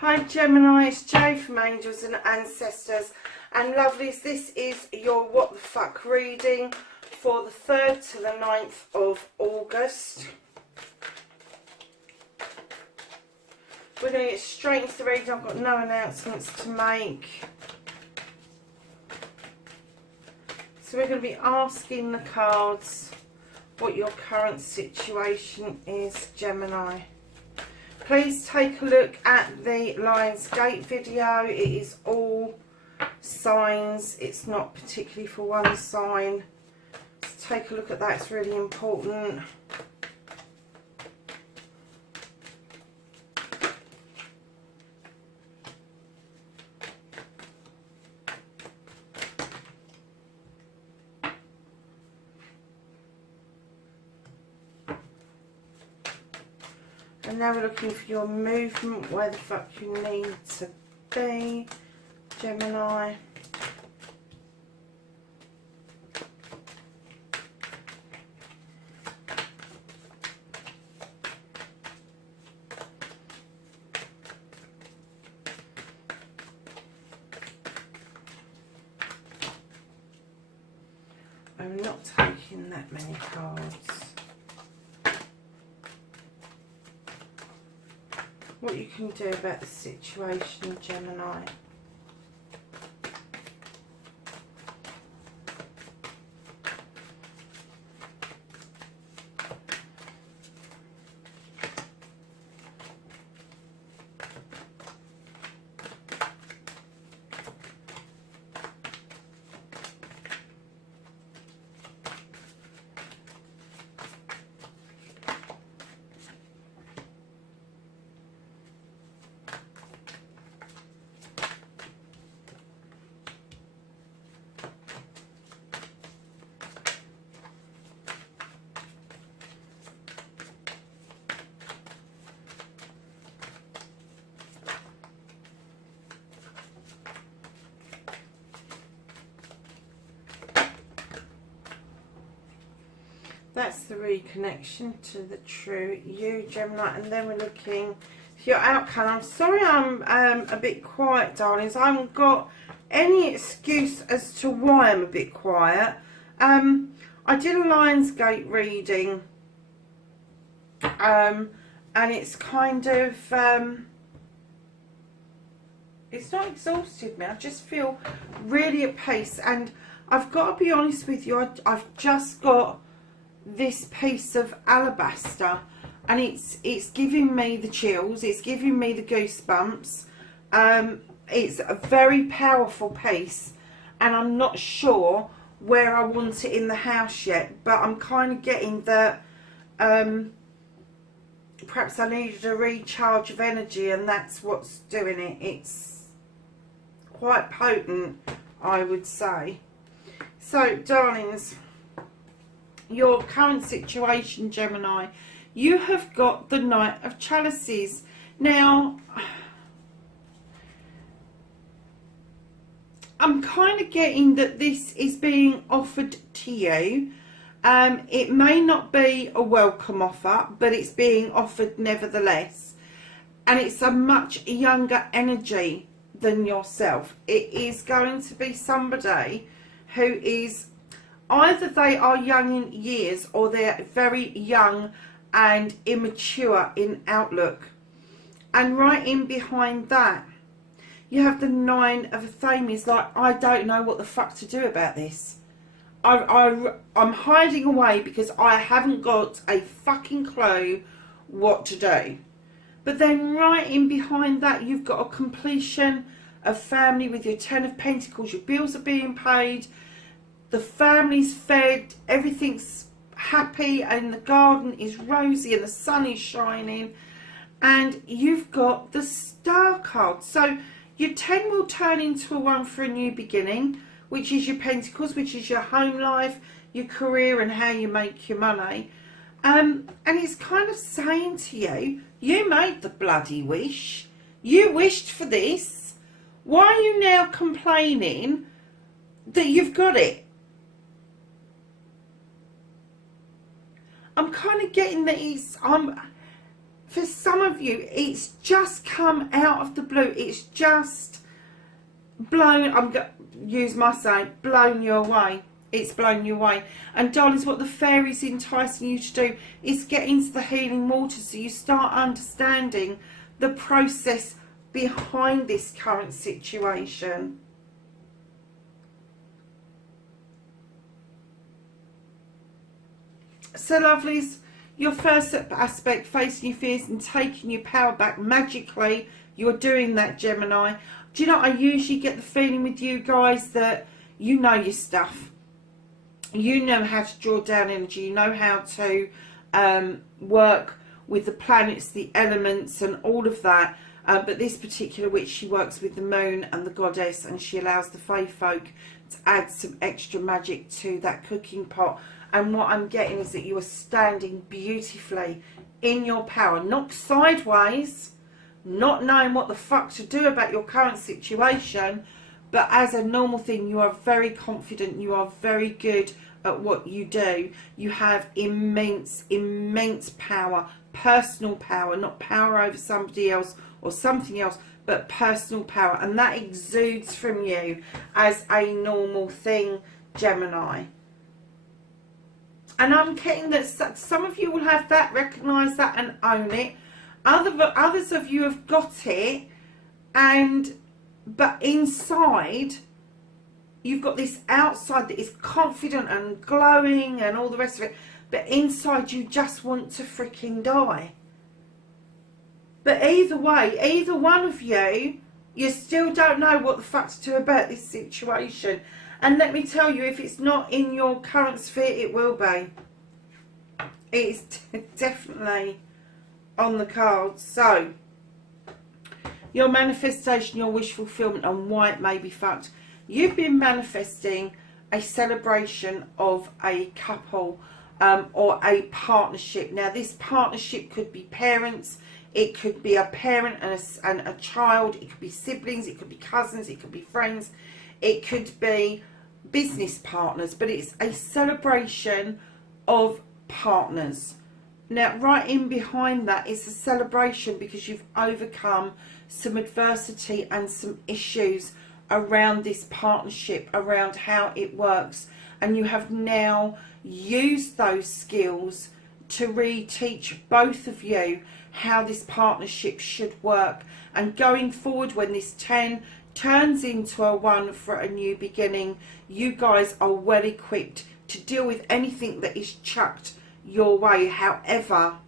Hi Gemini, it's Jo from Angels and Ancestors and Lovelies. This is your What the Fuck reading for the 3rd to the 9th of August. We're going to get straight into the reading. I've got no announcements to make. So we're going to be asking the cards what your current situation is, Gemini. Please take a look at the Lionsgate video. It is all signs. It's not particularly for one sign. So take a look at that. It's really important. And now we're looking for your movement, where the fuck you need to be, Gemini. I'm not taking that many cards. What you can do about the situation, Gemini. That's the reconnection to the true you, Gemini. And then we're looking for your outcome. I'm sorry I'm a bit quiet, darlings. I haven't got any excuse as to why I'm a bit quiet. I did a Lionsgate reading. And it's kind of... it's not exhausted me. I just feel really at peace. And I've got to be honest with you. I've just got this piece of alabaster and it's giving me the chills, it's giving me the goosebumps. It's a very powerful piece and I'm not sure where I want it in the house yet, but I'm kind of getting that perhaps I needed a recharge of energy and that's what's doing it. It's quite potent, I would say. So darlings, your current situation, Gemini, you have got the Knight of Chalices. Now, I'm kind of getting that this is being offered to you. It may not be a welcome offer, but it's being offered nevertheless. And it's a much younger energy than yourself. It is going to be somebody who is... either they are young in years or they're very young and immature in outlook. And right in behind that, you have the 9 of Athame. Like, I don't know what the fuck to do about this. I'm hiding away because I haven't got a fucking clue what to do. But then right in behind that, you've got a completion of family with your 10 of Pentacles. Your bills are being paid. The family's fed, everything's happy and the garden is rosy and the sun is shining. And you've got the Star card. So your 10 will turn into a 1 for a new beginning, which is your Pentacles, which is your home life, your career and how you make your money. And it's kind of saying to you, you made the bloody wish. You wished for this. Why are you now complaining that you've got it? I'm kind of getting that for some of you, it's just come out of the blue. It's just blown, I'm going to use my saying, blown you away. It's blown you away. And darlings, what the fairies enticing you to do is get into the healing water, so you start understanding the process behind this current situation. So lovelies, your first aspect, facing your fears and taking your power back magically, you're doing that, Gemini. Do you know, I usually get the feeling with you guys that you know your stuff. You know how to draw down energy. You know how to work with the planets, the elements and all of that. But this particular witch, she works with the moon and the goddess, and she allows the fae folk to add some extra magic to that cooking pot. And what I'm getting is that you are standing beautifully in your power, not sideways, not knowing what the fuck to do about your current situation, but as a normal thing, you are very confident, you are very good at what you do. You have immense, immense power, personal power, not power over somebody else or something else, but personal power. And that exudes from you as a normal thing, Gemini. And I'm getting that some of you will have that, recognise that and own it. Others of you have got it, but inside you've got this outside that is confident and glowing and all the rest of it, but inside you just want to freaking die. But either way, either one of you, you still don't know what the fuck to do about this situation. And let me tell you, if it's not in your current sphere, it will be. It's definitely on the cards. So, your manifestation, your wish fulfillment, and why it may be fucked. You've been manifesting a celebration of a couple or a partnership. Now, this partnership could be parents. It could be a parent and a child. It could be siblings. It could be cousins. It could be friends. It could be business partners. But it's a celebration of partners. Now, right in behind that is a celebration because you've overcome some adversity and some issues around this partnership, around how it works. And you have now used those skills to reteach both of you how this partnership should work. And going forward, when this 10 turns into a 1 for a new beginning, you guys are well equipped to deal with anything that is chucked your way. However,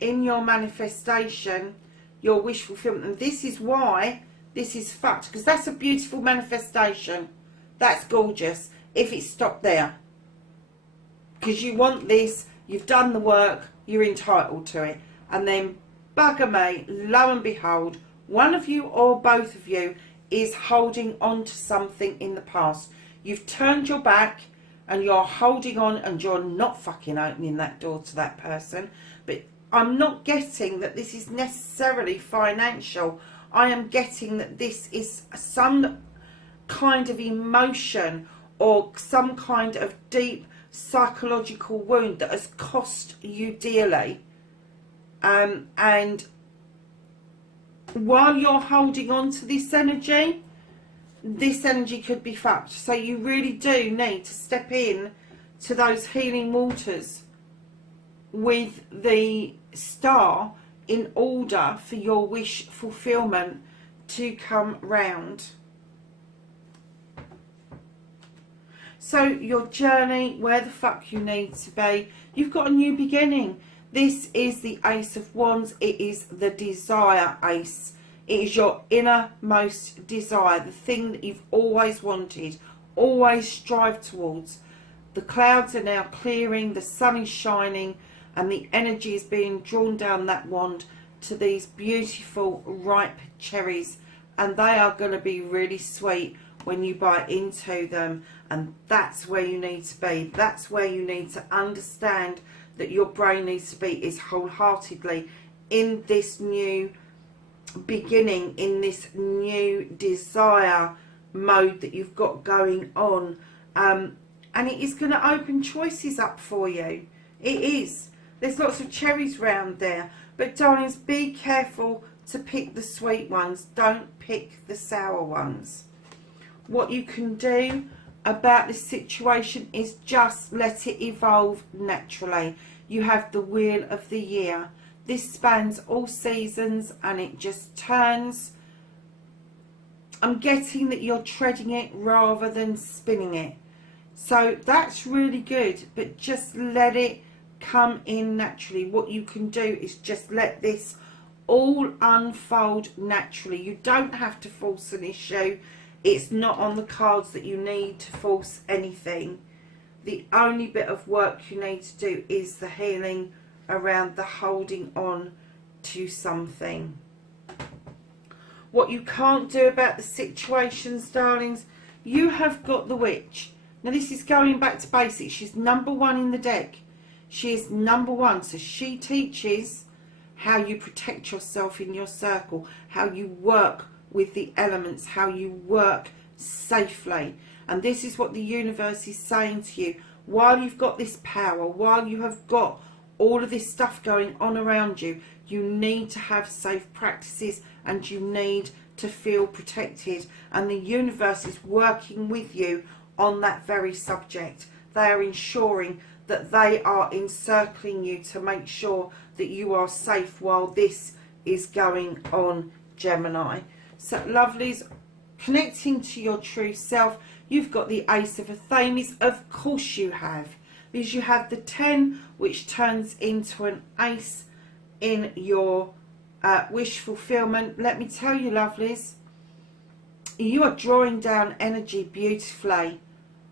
in your manifestation, your wish fulfillment, and this is why this is fucked, because that's a beautiful manifestation. That's gorgeous if it stopped there. Because you want this, you've done the work, you're entitled to it. And then, bugger me, lo and behold, one of you or both of you is holding on to something in the past. You've turned your back and you're holding on, and you're not fucking opening that door to that person. But I'm not getting that this is necessarily financial. I am getting that this is some kind of emotion or some kind of deep psychological wound that has cost you dearly. And while you're holding on to this energy could be fucked. So you really do need to step in to those healing waters with the star in order for your wish fulfillment to come round. So your journey, where the fuck you need to be, you've got a new beginning. This is the Ace of Wands. It is the desire ace. It is your innermost desire, the thing that you've always wanted, always strive towards. The clouds are now clearing, the sun is shining, and the energy is being drawn down that wand to these beautiful ripe cherries. And they are going to be really sweet when you bite into them. And that's where you need to be. That's where you need to understand that your brain needs to be, is wholeheartedly in this new beginning, in this new desire mode that you've got going on. And it is going to open choices up for you. It is. There's lots of cherries round there. But darlings, be careful to pick the sweet ones. Don't pick the sour ones. What you can do about this situation is just let it evolve naturally. You have the wheel of the year. This spans all seasons and it just turns. I'm getting that you're treading it rather than spinning it. So that's really good, but just let it come in naturally. What you can do is just let this all unfold naturally. You don't have to force an issue. It's not on the cards that you need to force anything. The only bit of work you need to do is the healing around the holding on to something. What you can't do about the situations, darlings, you have got the witch. Now this is going back to basics. She's number one in the deck. She is number one. So she teaches how you protect yourself in your circle, how you work with the elements, how you work safely. And this is what the universe is saying to you. While you've got this power, while you have got all of this stuff going on around you, you need to have safe practices and you need to feel protected. And the universe is working with you on that very subject. They are ensuring that they are encircling you to make sure that you are safe while this is going on, Gemini. So lovelies, connecting to your true self, you've got the Ace of Athenies. Of course you have, because you have the 10, which turns into an ace in your wish fulfillment. Let me tell you, lovelies, you are drawing down energy beautifully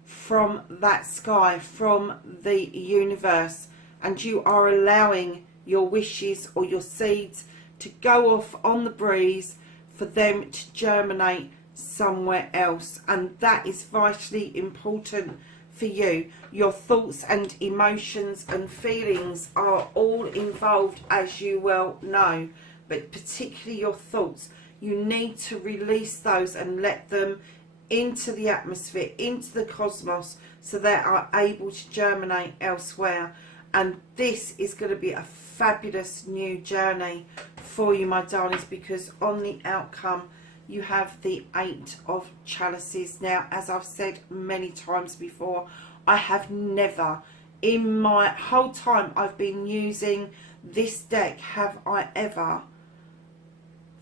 from that sky, from the universe, and you are allowing your wishes or your seeds to go off on the breeze for them to germinate somewhere else. And that is vitally important for you. Your thoughts and emotions and feelings are all involved, as you well know, but particularly your thoughts. You need to release those and let them into the atmosphere, into the cosmos, so they are able to germinate elsewhere. And this is going to be a fabulous new journey for you, my darlings, because on the outcome you have the 8 of Chalices. Now, as I've said many times before, I have never in my whole time I've been using this deck have I ever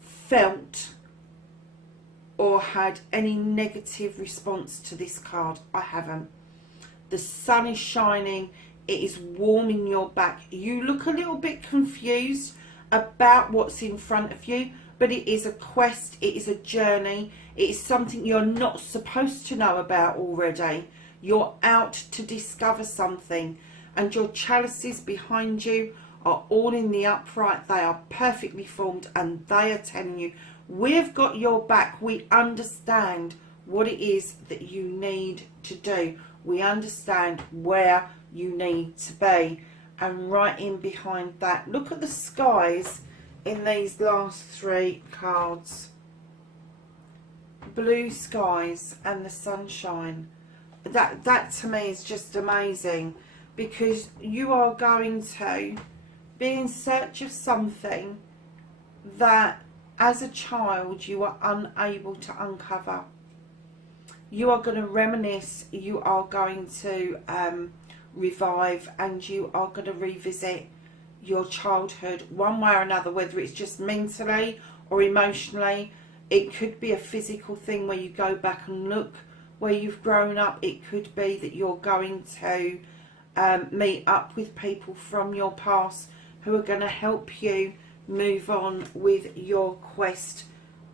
felt or had any negative response to this card. I haven't. The sun is shining. It is warming your back. You look a little bit confused about what's in front of you, but it is a quest. It is a journey. It is something you're not supposed to know about already. You're out to discover something, and your chalices behind you are all in the upright. They are perfectly formed, and they are telling you, we've got your back. We understand what it is that you need to do. We understand where you need to be. And right in behind that, look at the skies in these last 3 cards. Blue skies and the sunshine. That to me is just amazing, because you are going to be in search of something that as a child you are unable to uncover. You are going to reminisce, you are going to revive, and you are going to revisit your childhood one way or another, whether it's just mentally or emotionally. It could be a physical thing where you go back and look where you've grown up. It could be that you're going to meet up with people from your past who are going to help you move on with your quest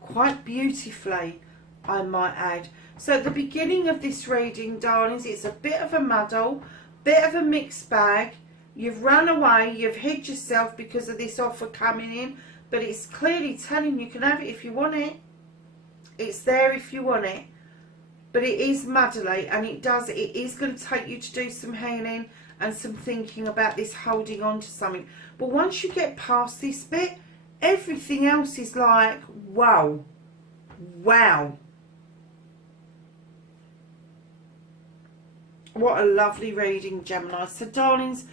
quite beautifully, I might add. So at the beginning of this reading, darlings, it's a bit of a muddle, bit of a mixed bag. You've run away, you've hid yourself because of this offer coming in, but it's clearly telling you can have it if you want it. It's there if you want it. But it is muddly, and it is going to take you to do some healing and some thinking about this holding on to something. But once you get past this bit, everything else is like, wow, wow. What a lovely reading, Gemini. So darlings,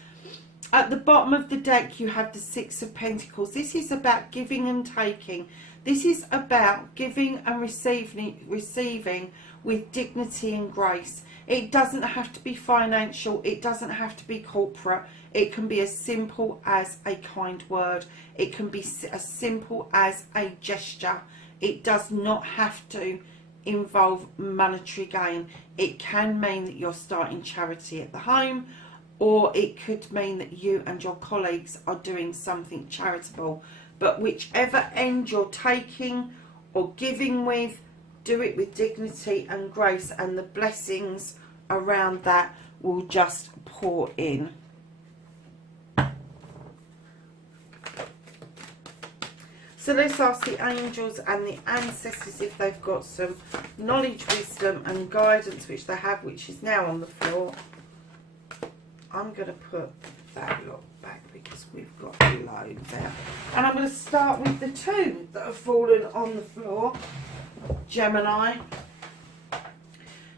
At the bottom of the deck, you have the Six of Pentacles. This is about giving and taking. This is about giving and receiving with dignity and grace. It doesn't have to be financial. It doesn't have to be corporate. It can be as simple as a kind word. It can be as simple as a gesture. It does not have to involve monetary gain. It can mean that you're starting charity at the home, or it could mean that you and your colleagues are doing something charitable. But whichever end you're taking or giving with, do it with dignity and grace, and the blessings around that will just pour in. So let's ask the angels and the ancestors if they've got some knowledge, wisdom and guidance, which they have, which is now on the floor. I'm going to put that lot back because we've got loads out. And I'm going to start with the two that have fallen on the floor. Gemini.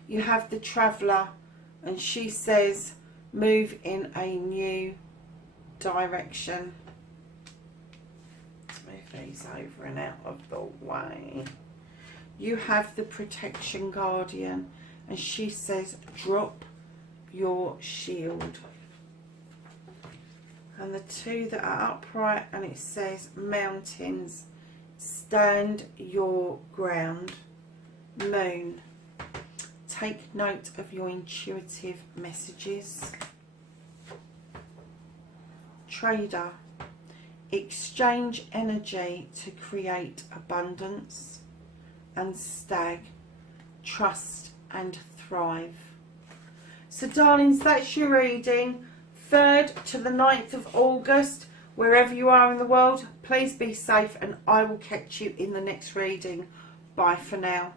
You have the Traveller, and she says, move in a new direction. These over and out of the way. You have the Protection Guardian, and she says drop your shield. And the two that are upright, and it says Mountains, stand your ground. Moon, take note of your intuitive messages. Trader, exchange energy to create abundance. And Stag, trust and thrive. So darlings, that's your reading. 3rd to the 9th of August, wherever you are in the world. Please be safe, and I will catch you in the next reading. Bye for now.